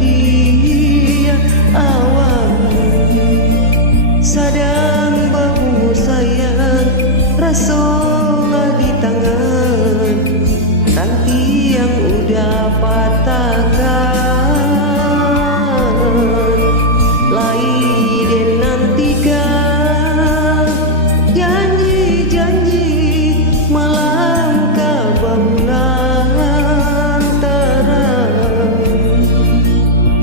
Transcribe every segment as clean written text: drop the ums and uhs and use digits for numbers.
putih awan, sadang bau sayang rasolah di tangan, ranti yang udah patahkan, lai dan nantikan janji-janji malam kababulan terang,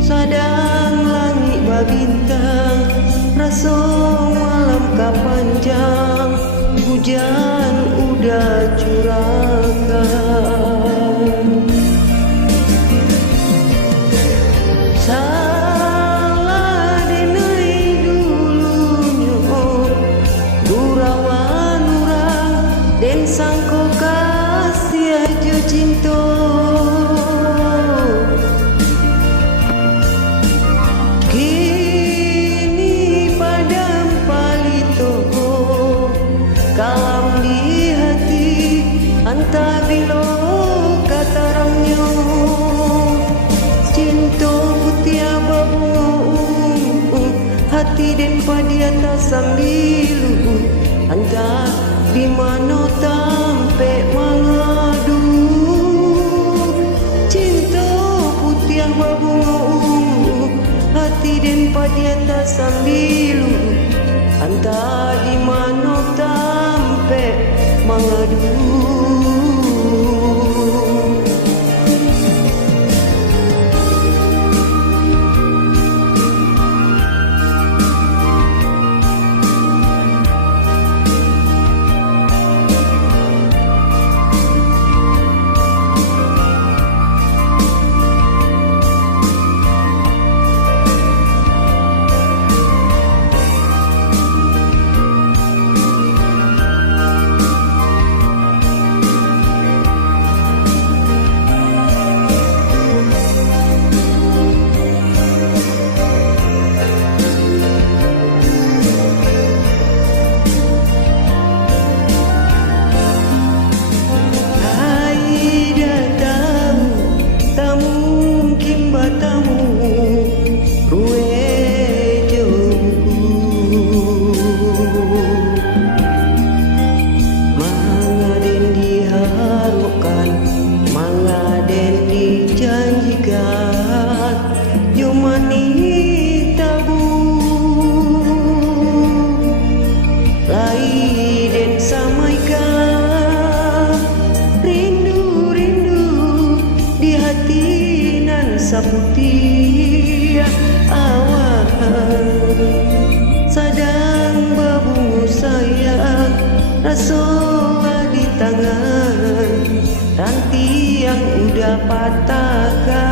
sadang langit babintang raso malam kapanjang, hujan udah curahkan. Salah denai dulunya gurawan orang dan sangko kasih aja cinta, kini padam palito kalam di hati antah bilo kataramnya, cinta putih abu hati dan padi atas sambilu, antah di mana tampe mengadu, cinta putih abu hati dan padi atas sambilu, antah di mana tampe mengadu. Putih awan, sadang berbunga sayang rasolah di tangan, ranti yang udah patahkan.